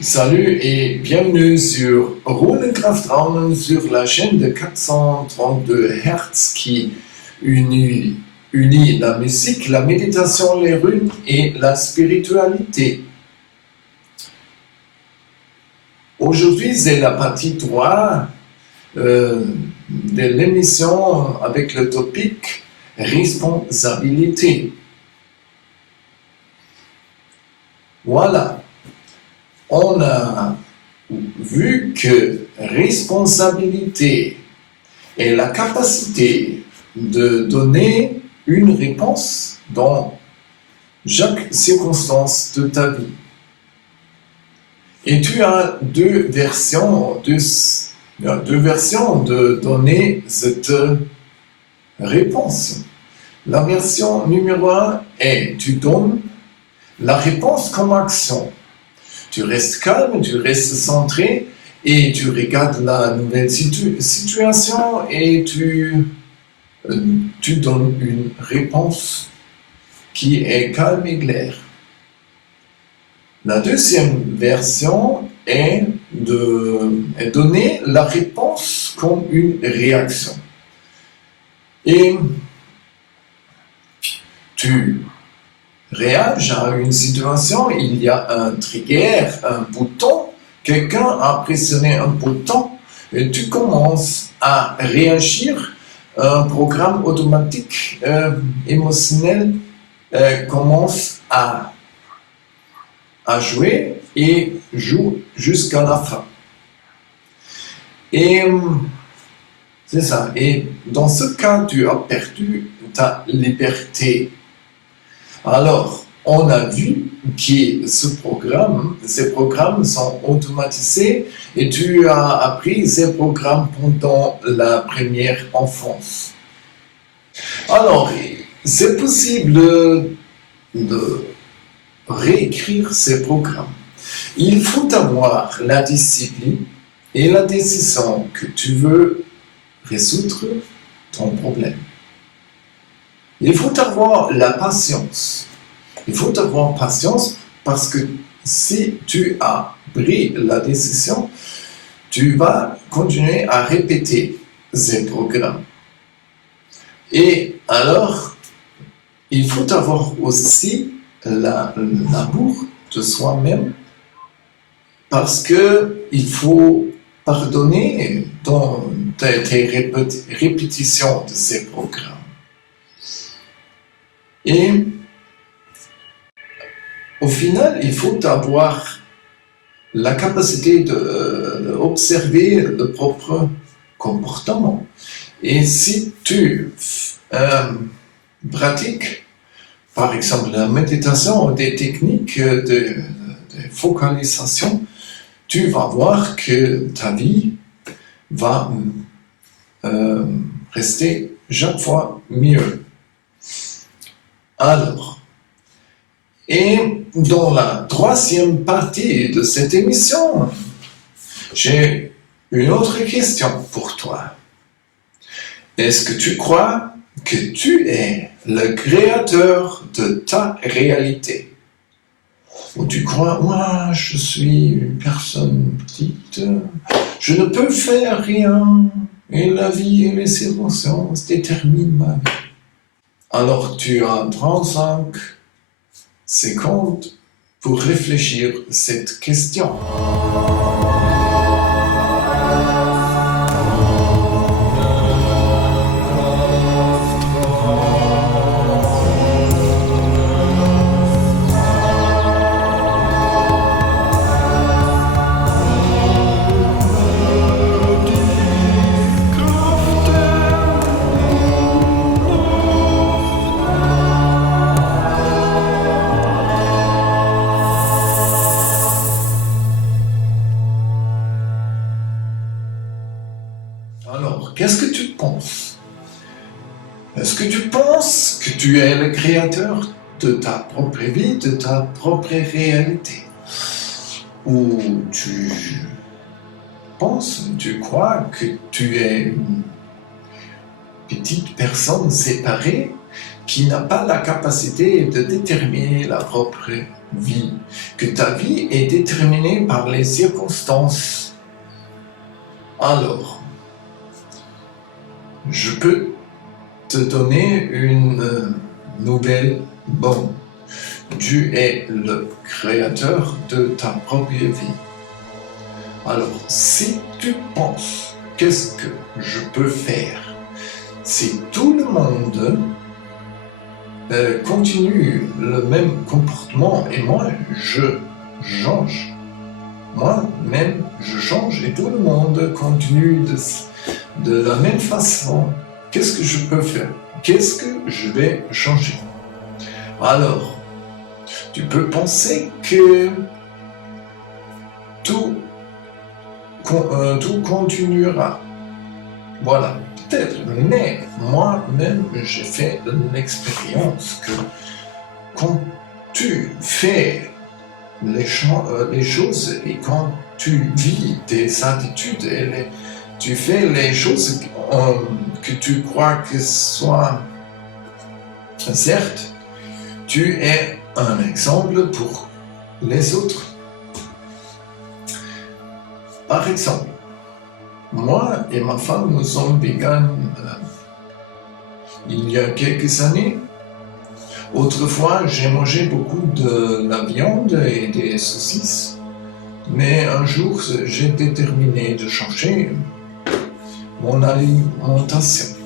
Salut et bienvenue sur Runenkraftraum sur la chaîne de 432 Hertz qui unit la musique, la méditation, les runes et la spiritualité. Aujourd'hui, c'est la partie 3 de l'émission avec le topic responsabilité. Voilà. On a vu que responsabilité est la capacité de donner une réponse dans chaque circonstance de ta vie. Et tu as deux versions de donner cette réponse. La version numéro 1 est tu donnes la réponse comme action. Tu restes calme, tu restes centré et tu regardes la nouvelle situation et tu donnes une réponse qui est calme et claire. La deuxième version est de donner la réponse comme une réaction. Et tu réagis à une situation, il y a un trigger, un bouton, quelqu'un a pressionné un bouton et tu commences à réagir, un programme automatique émotionnel commence à jouer et joue jusqu'à la fin. Et c'est ça. Et dans ce cas, tu as perdu ta liberté. Alors, on a vu que ces programmes sont automatisés et tu as appris ces programmes pendant la première enfance. Alors, c'est possible de réécrire ces programmes. Il faut avoir la discipline et la décision que tu veux résoudre ton problème. Il faut avoir la patience. Il faut avoir patience parce que si tu as pris la décision, tu vas continuer à répéter ces programmes. Et alors, il faut avoir aussi l'amour de soi-même parce qu'il faut pardonner dans tes répétitions de ces programmes. Et au final, il faut avoir la capacité d'observer le propre comportement. Et si tu pratiques, par exemple, la méditation ou des techniques de focalisation, tu vas voir que ta vie va rester chaque fois mieux. Alors, et dans la troisième partie de cette émission, j'ai une autre question pour toi. Est-ce que tu crois que tu es le créateur de ta réalité? Ou tu crois, moi je suis une personne petite, je ne peux faire rien, et la vie et les circonstances déterminent ma vie. Alors tu as 35 secondes pour réfléchir à cette question. Alors, qu'est-ce que tu penses? Est-ce que tu penses que tu es le créateur de ta propre vie, de ta propre réalité? Ou tu penses, tu crois que tu es une petite personne séparée qui n'a pas la capacité de déterminer la propre vie, que ta vie est déterminée par les circonstances. Alors, je peux te donner une nouvelle bonne. Tu es le créateur de ta propre vie. Alors, si tu penses, qu'est-ce que je peux faire si tout le monde continue le même comportement et moi, je change. Moi-même, je change et tout le monde continue de la même façon. Qu'est-ce que je peux faire? Qu'est-ce que je vais changer? Alors, tu peux penser que tout continuera. Voilà, peut-être, mais moi-même, j'ai fait l'expérience que quand tu fais les choses et quand tu vis tes attitudes et tu fais les choses que tu crois que soient certes, tu es un exemple pour les autres. Par exemple, moi et ma femme, nous sommes véganes il y a quelques années. Autrefois, j'ai mangé beaucoup de la viande et des saucisses, mais un jour, j'ai déterminé de changer mon alimentation.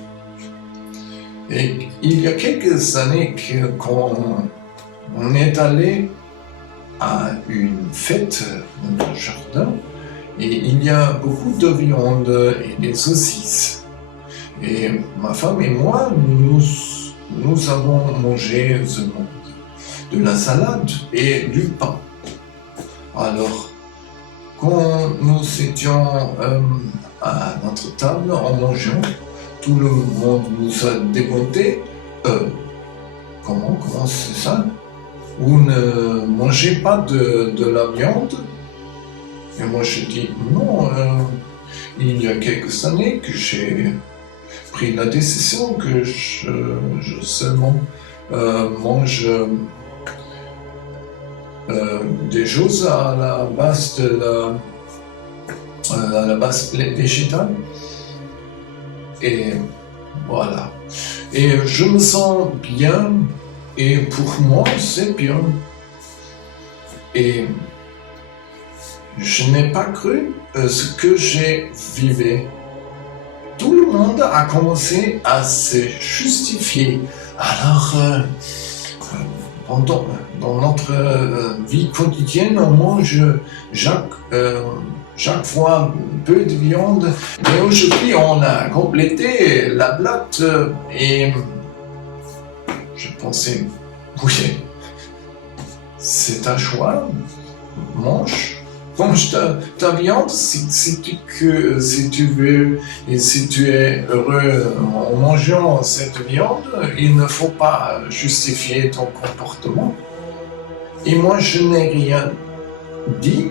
Et il y a quelques années qu'on est allé à une fête dans le jardin, et il y a beaucoup de viande et des saucisses. Et ma femme et moi, nous avons mangé seulement de la salade et du pain. Alors, quand nous étions à notre table en mangeant, tout le monde nous a demandé comment c'est ça? Vous ne mangez pas de la viande? Et moi je dis non, il y a quelques années que j'ai pris la décision que je seulement mange des choses à la base végétale. Et voilà. Et je me sens bien, et pour moi c'est bien. Et je n'ai pas cru ce que j'ai vécu. Tout le monde a commencé à se justifier. Alors, dans notre vie quotidienne, on mange chaque fois un peu de viande. Mais aujourd'hui, on a complété la blatte et je pensais, oui, c'est un choix, mange ta viande si tu veux et si tu es heureux en mangeant cette viande, il ne faut pas justifier ton comportement. Et moi, je n'ai rien dit,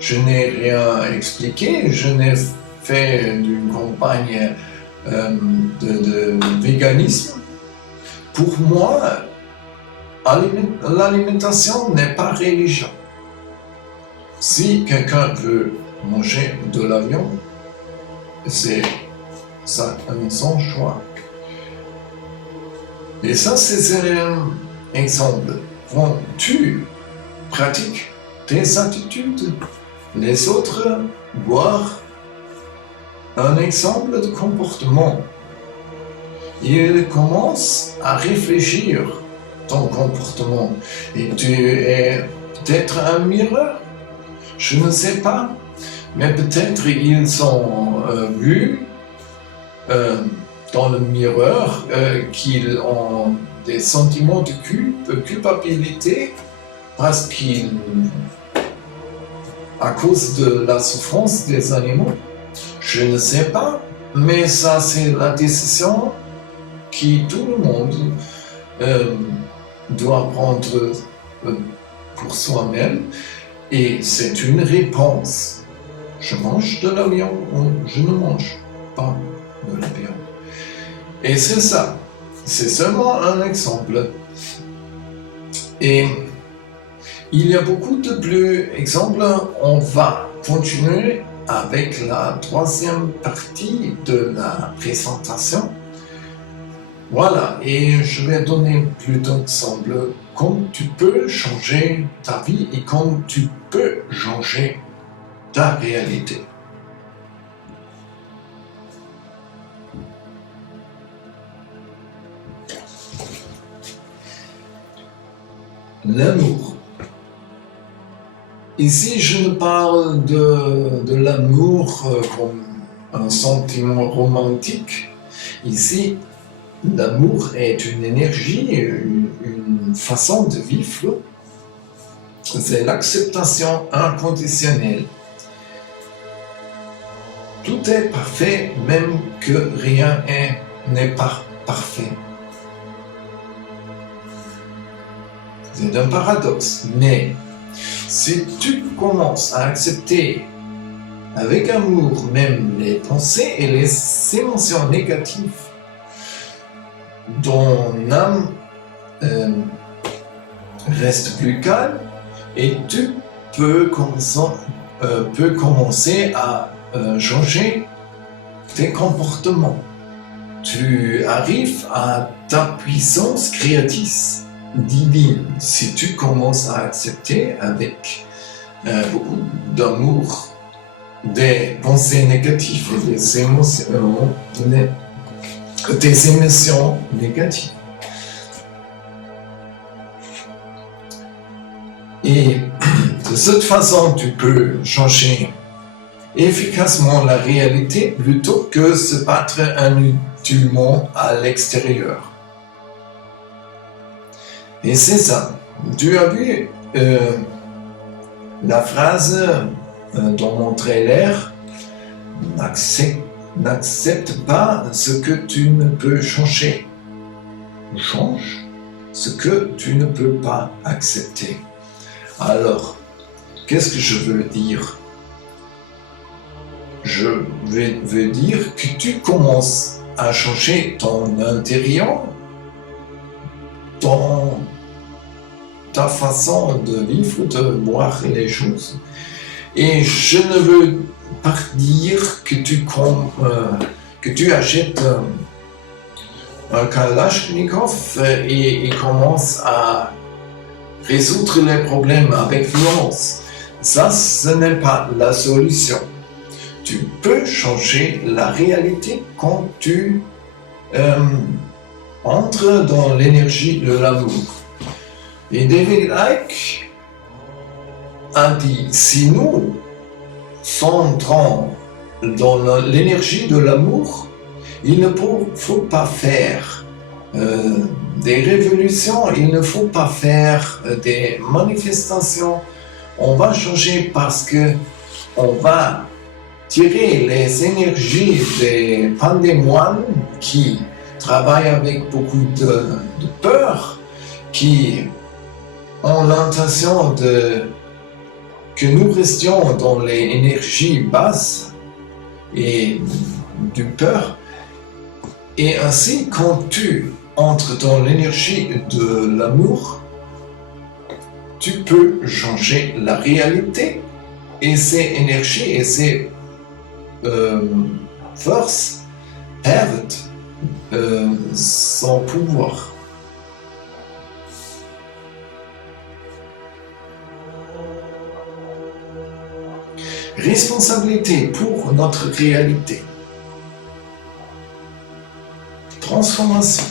je n'ai rien expliqué, je n'ai fait d'une campagne de véganisme. Pour moi, l'alimentation n'est pas religion. Si quelqu'un veut manger de la viande, c'est son choix. Et ça, c'est un exemple. Quand tu pratiques tes attitudes, les autres voient un exemple de comportement. Ils commencent à réfléchir ton comportement. Et tu es peut-être un miroir. Je ne sais pas, mais peut-être ils ont vu dans le miroir qu'ils ont des sentiments de culpabilité parce à cause de la souffrance des animaux. Je ne sais pas, mais ça c'est la décision que tout le monde doit prendre pour soi-même. Et c'est une réponse. Je mange de la viande ou je ne mange pas de la viande. Et c'est ça. c'est seulement un exemple. Et il y a beaucoup de plus exemples. On va continuer avec la troisième partie de la présentation. Voilà, et je vais donner plus d'exemples comme tu peux changer ta vie et comme tu peux changer ta réalité. L'amour. Ici, je ne parle de l'amour comme un sentiment romantique. Ici, l'amour est une énergie, une façon de vivre. C'est l'acceptation inconditionnelle. Tout est parfait, même que rien n'est pas parfait. C'est un paradoxe, mais si tu commences à accepter avec amour même les pensées et les émotions négatives, ton âme reste plus calme et tu peux commencer à changer tes comportements. Tu arrives à ta puissance créatrice divine si tu commences à accepter avec beaucoup d'amour des pensées négatives, des émotions négatives. Et de cette façon, tu peux changer efficacement la réalité plutôt que se battre inutilement à l'extérieur. Et c'est ça. Tu as vu la phrase dans mon trailer, n'accepte pas ce que tu ne peux changer. Change ce que tu ne peux pas accepter. Alors, qu'est-ce que je veux dire? Je veux dire que tu commences à changer ton intérieur, ta façon de vivre, de voir les choses. Et je ne veux pas dire que tu achètes un Kalachnikov et commences à résoudre les problèmes avec violence. Ça, ce n'est pas la solution. Tu peux changer la réalité quand tu entres dans l'énergie de l'amour. Et David Icke a dit, si nous entrons dans l'énergie de l'amour, il ne faut pas faire des révolutions, il ne faut pas faire des manifestations. On va changer parce que on va tirer les énergies des pandémoines qui travaillent avec beaucoup de peur, qui ont l'intention que nous restions dans les énergies basses et du peur. Et ainsi, quand tu entres dans l'énergie de l'amour, tu peux changer la réalité et ces énergies et ces forces perdent son pouvoir. Responsabilité pour notre réalité. Transformation.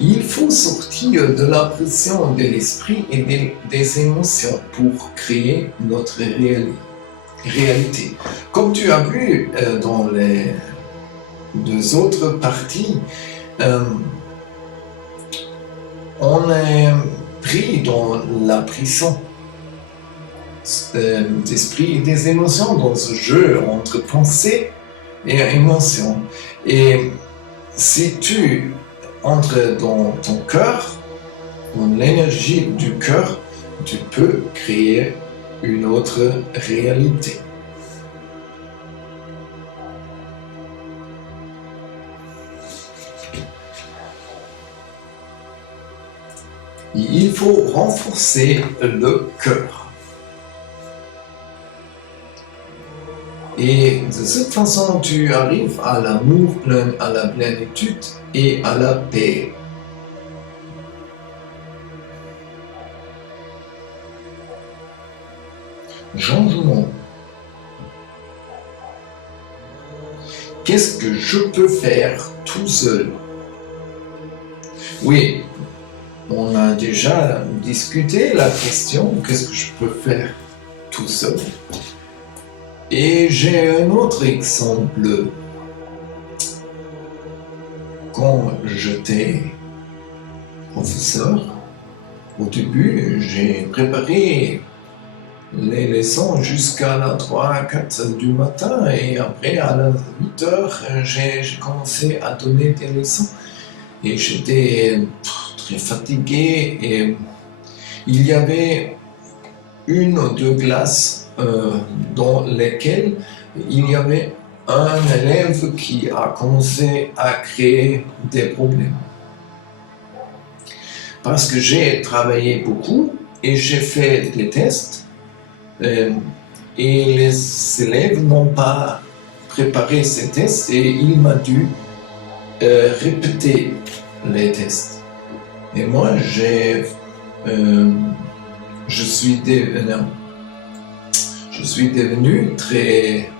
Il faut sortir de la pression de l'esprit et des émotions pour créer notre réalité. Comme tu as vu dans les deux autres parties, on est pris dans la prison d'esprit et des émotions, dans ce jeu entre pensée et émotion. Et si tu entres dans ton cœur, dans l'énergie du cœur, tu peux créer une autre réalité. il faut renforcer le cœur. Et de cette façon, tu arrives à l'amour, à la plénitude et à la paix. Changement. Qu'est-ce que je peux faire tout seul? Oui, on a déjà discuté la question, qu'est-ce que je peux faire tout seul? Et j'ai un autre exemple. Quand j'étais professeur, au début, j'ai préparé les leçons jusqu'à la 3-4 du matin et après à la 8 heures, j'ai commencé à donner des leçons et j'étais très fatigué et il y avait une ou deux classes dans lesquelles il y avait un élève qui a commencé à créer des problèmes. Parce que j'ai travaillé beaucoup et j'ai fait des tests et les élèves n'ont pas préparé ces tests et il m'a dû répéter les tests. Et moi, je suis devenu très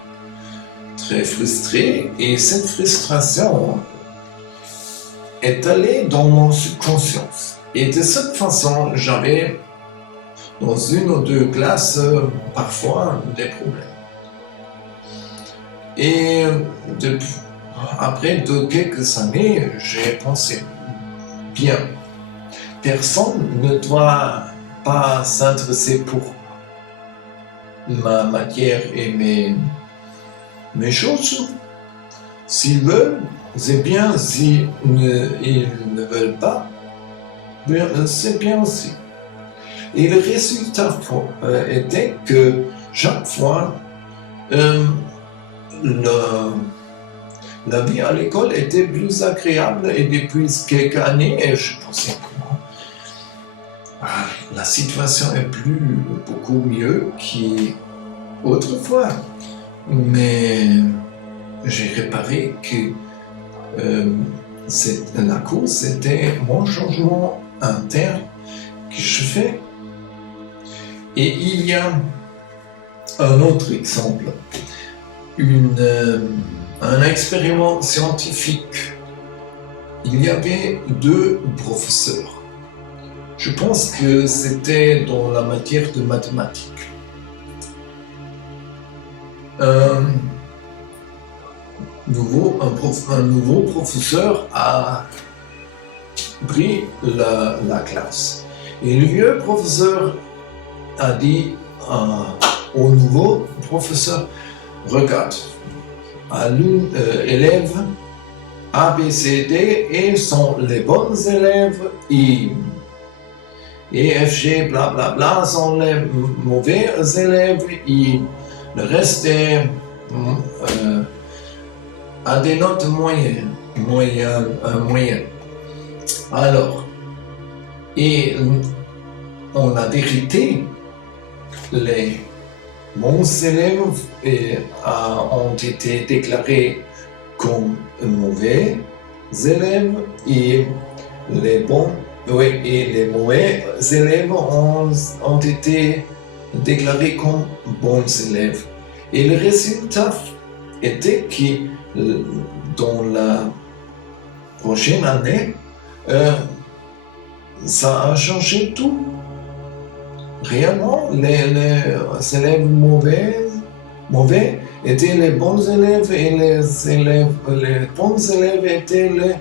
frustré et cette frustration est allée dans mon subconscient. Et de cette façon, j'avais dans une ou deux classes parfois des problèmes. Et après quelques années, j'ai pensé, bien, personne ne doit pas s'intéresser pour ma matière et mes choses. S'ils veulent, c'est bien. S'ils ne veulent pas, c'est bien aussi. Et le résultat était que chaque fois, la vie à l'école était plus agréable et depuis quelques années, je pensais la situation est beaucoup mieux qu'autrefois. Mais j'ai réparé que la cause c'était mon changement interne que je fais. Et il y a un autre exemple, un expériment scientifique. Il y avait deux professeurs. Je pense que c'était dans la matière de mathématiques. Un nouveau professeur a pris la classe. Et le vieux professeur a dit au nouveau professeur, regarde, élèves A, B, C, D et sont les bons élèves et F, G, bla bla bla sont les mauvais élèves et le reste est à des notes moyennes. Alors, et on a vérité, les bons élèves ont été déclarés comme mauvais élèves et les mauvais élèves ont été déclarés comme bons élèves. Et le résultat était que dans la prochaine année, ça a changé tout. Réellement, les élèves mauvais étaient les bons élèves et les bons élèves étaient les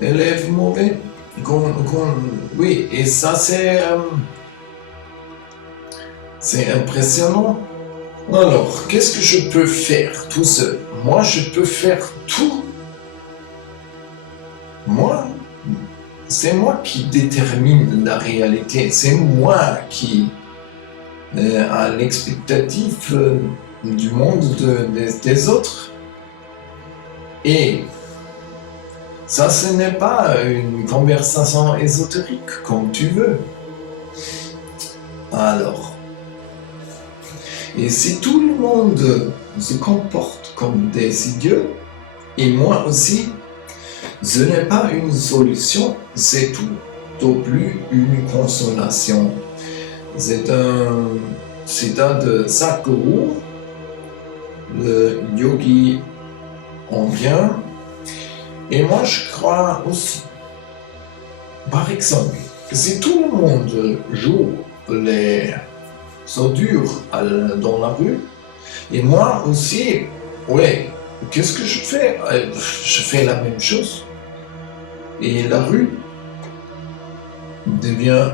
élèves mauvais. Oui, et ça c'est impressionnant. Alors, qu'est-ce que je peux faire tout seul? Moi, je peux faire tout. C'est moi qui détermine la réalité, c'est moi qui a l'expectative du monde des autres. Et Ça, ce n'est pas une conversation ésotérique comme tu veux. Alors, et si tout le monde se comporte comme des idiots, et moi aussi, ce n'est pas une solution, c'est tout au plus une consolation. C'est un citat de Sadhguru, le yogi indien, et moi je crois aussi, par exemple, que si tout le monde joue les ordures dans la rue, et moi aussi, ouais, qu'est-ce que je fais? Je fais la même chose. Et la rue devient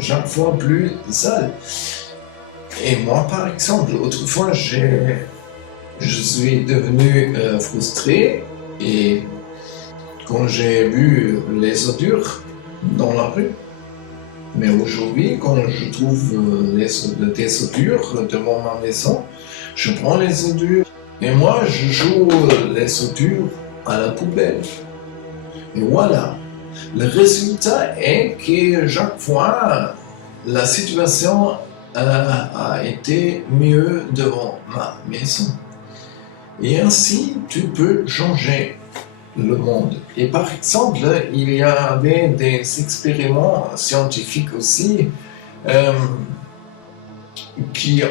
chaque fois plus sale. Et moi, par exemple, autrefois, je suis devenu frustré et quand j'ai vu les ordures dans la rue, mais aujourd'hui, quand je trouve des ordures devant ma maison, je prends les ordures et moi, je joue les ordures à la poubelle. Et voilà. Le résultat est que chaque fois, la situation a été mieux devant ma maison. Et ainsi, tu peux changer le monde. Et par exemple, il y avait des expériments scientifiques aussi qui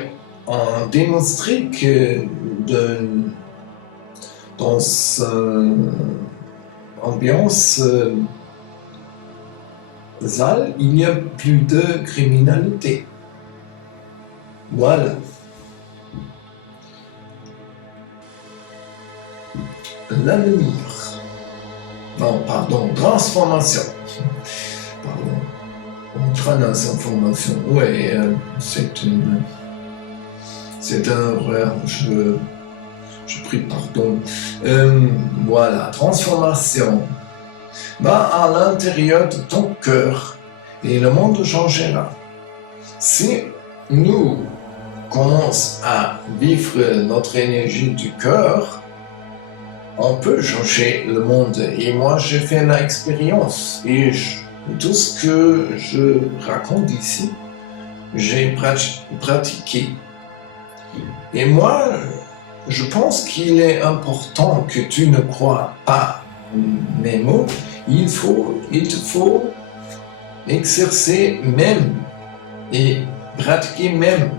ont démontré que dans cette ambiance sale, il y a plus de criminalité. Voilà. L'avenir. Non, pardon, transformation. Pardon. Transformation. Oui, c'est un erreur. Je prie pardon. Voilà, transformation. Va à l'intérieur de ton cœur et le monde changera. Si nous commençons à vivre notre énergie du cœur, on peut changer le monde. Et moi, j'ai fait l'expérience. Et tout ce que je raconte ici, j'ai pratiqué. Et moi, je pense qu'il est important que tu ne crois pas mes mots. Il te faut exercer même et pratiquer même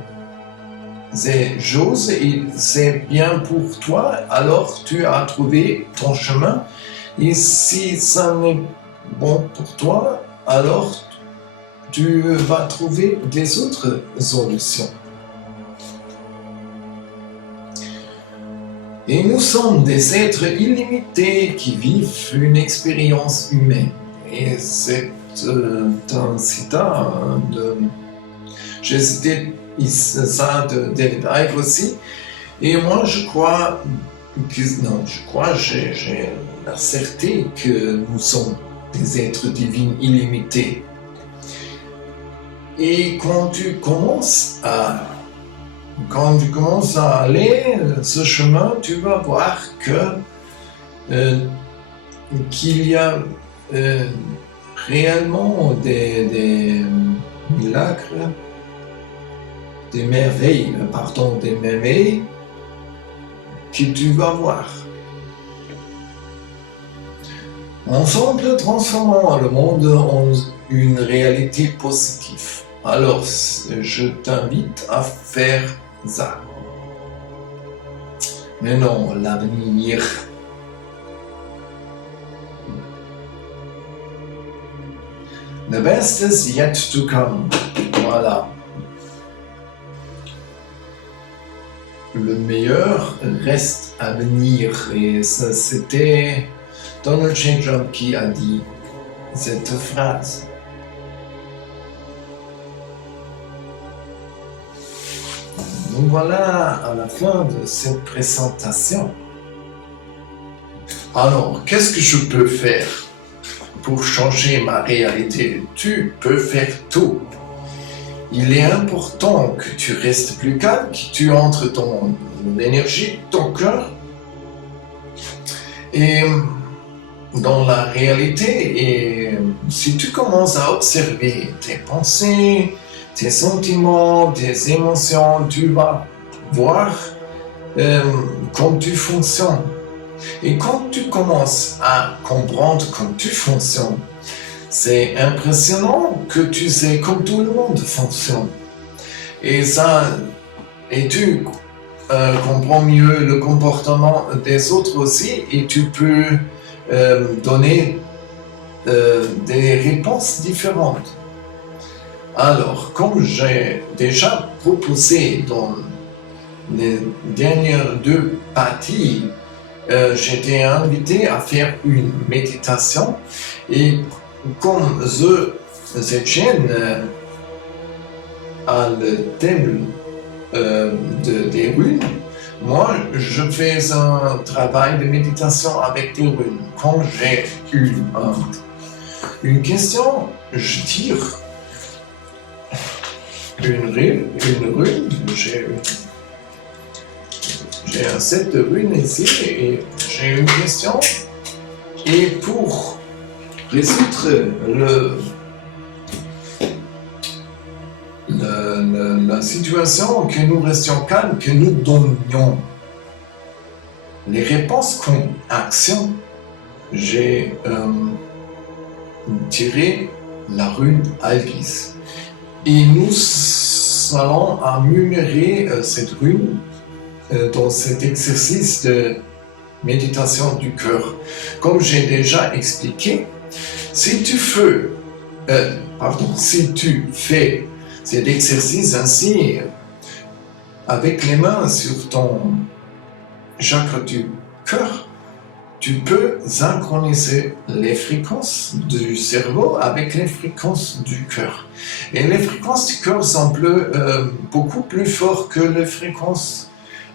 ces choses et c'est bien pour toi, alors tu as trouvé ton chemin. Et si ça n'est bon pour toi, alors tu vas trouver des autres solutions. Et nous sommes des êtres illimités qui vivent une expérience humaine. Et c'est un citat j'ai cité ça de David Icke aussi. Et moi, j'ai la certitude que nous sommes des êtres divins illimités. Et quand tu commences à aller ce chemin, tu vas voir qu'il y a réellement des miracles, des merveilles que tu vas voir. Ensemble, transformons le monde en une réalité positive. Alors, je t'invite à faire ça. Mais non, l'avenir. The best is yet to come. Voilà. Le meilleur reste à venir. Et ça, c'était Donald J. Trump qui a dit cette phrase. Donc voilà à la fin de cette présentation. Alors, qu'est-ce que je peux faire pour changer ma réalité? Tu peux faire tout. Il est important que tu restes plus calme, que tu entres dans l'énergie, ton cœur. Et dans la réalité. Et si tu commences à observer tes pensées, tes sentiments, tes émotions, tu vas voir comment tu fonctionnes. Et quand tu commences à comprendre comment tu fonctionnes, c'est impressionnant que tu sais comme tout le monde fonctionne. Et tu comprends mieux le comportement des autres aussi, et tu peux donner des réponses différentes. Alors, comme j'ai déjà proposé dans les dernières 2 parties, j'étais invité à faire une méditation, et comme cette chaîne a le thème des runes, moi je fais un travail de méditation avec des runes. Quand j'ai une question, je tire une rune, j'ai un set de runes ici et j'ai une question, et pour résoudre la situation, que nous restions calmes, que nous donnions les réponses comme action, j'ai tiré la rune Algis. Et nous allons améliorer cette rune dans cet exercice de méditation du cœur. Comme j'ai déjà expliqué, si tu fais cet exercice ainsi, avec les mains sur ton chakra du cœur, tu peux synchroniser les fréquences du cerveau avec les fréquences du cœur. Et les fréquences du cœur semblent beaucoup plus fortes que les fréquences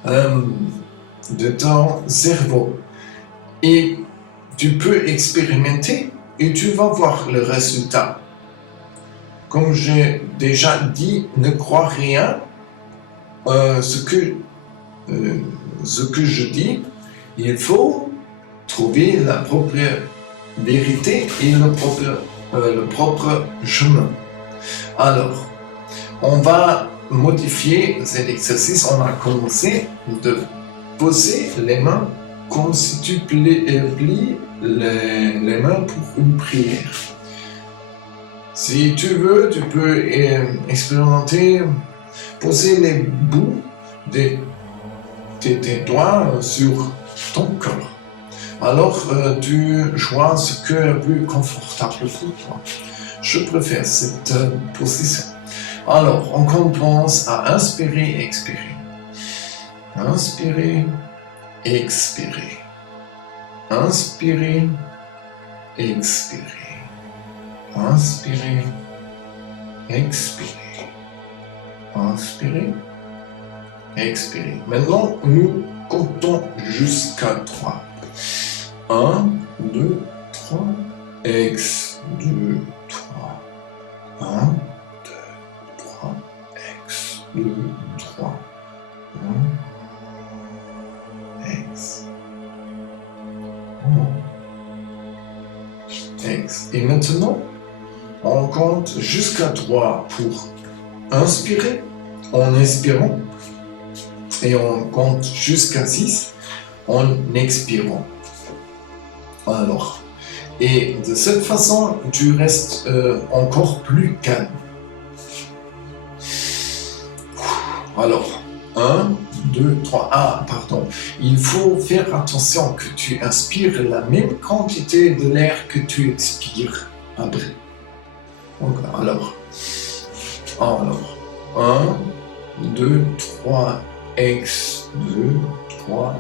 de ton cerveau. Et tu peux expérimenter et tu vas voir le résultat. Comme j'ai déjà dit, ne crois rien ce que je dis. Il faut trouver la propre vérité et le propre chemin. Alors, on va modifier cet exercice. On a commencé de poser les mains comme si tu plies les mains pour une prière. Si tu veux, tu peux expérimenter, poser les bouts de tes doigts sur ton corps. Alors, tu choisis ce qui est le plus confortable pour toi. Je préfère cette position. Alors, on commence à inspirer et expirer. Inspirer, expirer. Inspirer, expirer. Inspirer, expirer. Inspirer, expirer. Maintenant, nous comptons jusqu'à 3. 1, 2, 3, ex, 2, 3. 1, 2, 3, ex, 2, 3. 1, ex. 1, ex. Et maintenant, on compte jusqu'à 3 pour inspirer en inspirant, et on compte jusqu'à 6 en expirant. Alors, et de cette façon, tu restes encore plus calme. Alors, 1, 2, 3. Ah, pardon. Il faut faire attention que tu inspires la même quantité de l'air que tu expires après. Donc, alors, 1, 2, 3, ex, 2, 3,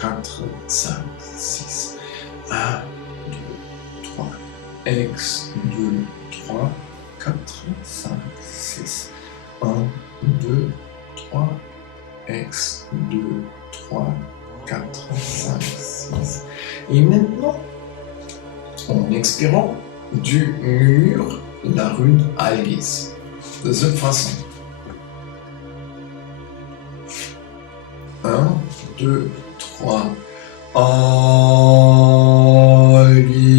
4, 5, 6. 1, 2, 3, ex, 2, 3, 4, 5, 6. 1, 2, 3, ex, 2, 3, 4, 5, 6. Et maintenant, en expirant, tu murmures la rune Algis. De cette façon. 1, 2, 3. Algis.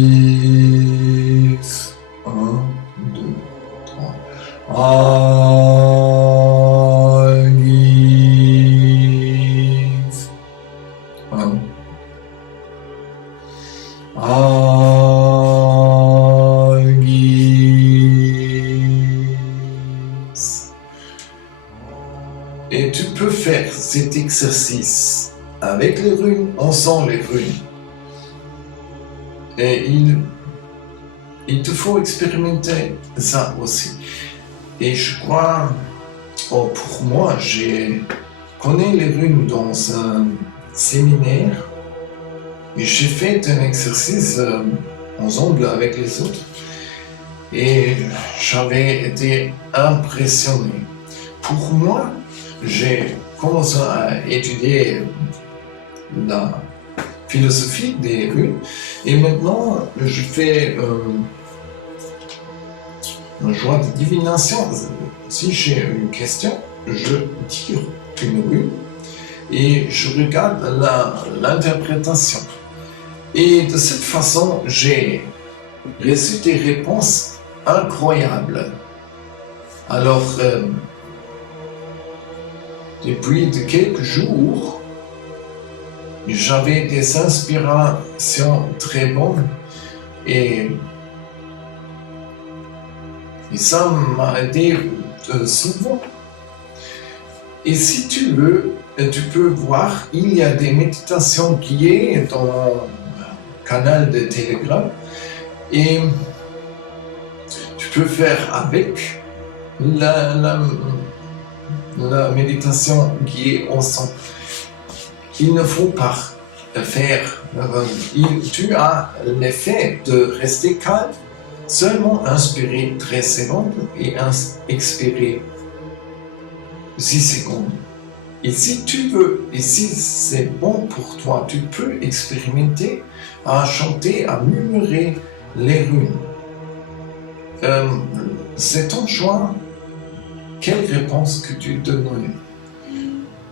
Et tu peux faire cet exercice avec les runes, on sent les runes. Et il te faut expérimenter ça aussi. Et je crois, pour moi, j'ai connu les runes dans un séminaire et j'ai fait un exercice ensemble avec les autres et j'avais été impressionné. Pour moi, j'ai commencé à étudier la philosophie des runes et maintenant je fais un joie de divination. Si j'ai une question, je tire une rune et je regarde l'interprétation. Et de cette façon, j'ai reçu des réponses incroyables. Alors, depuis quelques jours, j'avais des inspirations très bonnes et ça m'a aidé souvent. Et si tu veux, tu peux voir, il y a des méditations guidées dans mon canal de Telegram et tu peux faire avec la méditation guidée ensemble. Il ne faut pas faire, tu as l'effet de rester calme, seulement inspirer 13 secondes et expirer 6 secondes. Et si tu veux, et si c'est bon pour toi, tu peux expérimenter à chanter, à murmurer les runes. C'est ton choix. Quelle réponse que tu donnes?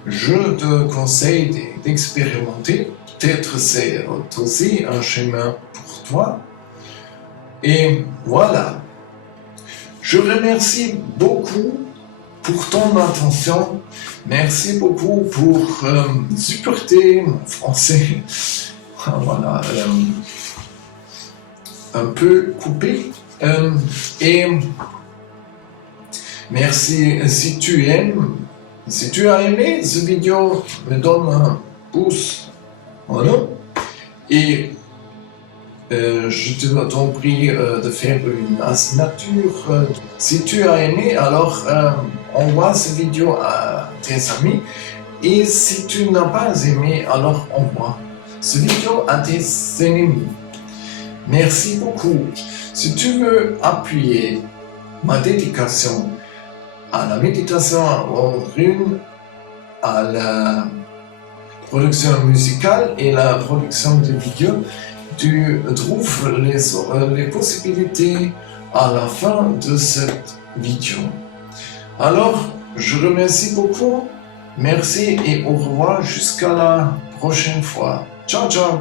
Je te conseille d'expérimenter. Peut-être c'est aussi un chemin pour toi. Et voilà. Je remercie beaucoup pour ton attention. Merci beaucoup pour supporter mon français. Voilà. Un peu coupé. Et merci si tu aimes. Si tu as aimé cette vidéo, me donne un pouce en haut et je t'en prie de faire une signature. Si tu as aimé, alors envoie cette vidéo à tes amis et si tu n'as pas aimé, alors envoie cette vidéo à tes ennemis. Merci beaucoup. Si tu veux appuyer ma dédication à la méditation en runes, à la production musicale et la production de vidéos, tu trouves les possibilités à la fin de cette vidéo. Alors, je remercie beaucoup, merci et au revoir jusqu'à la prochaine fois. Ciao, ciao!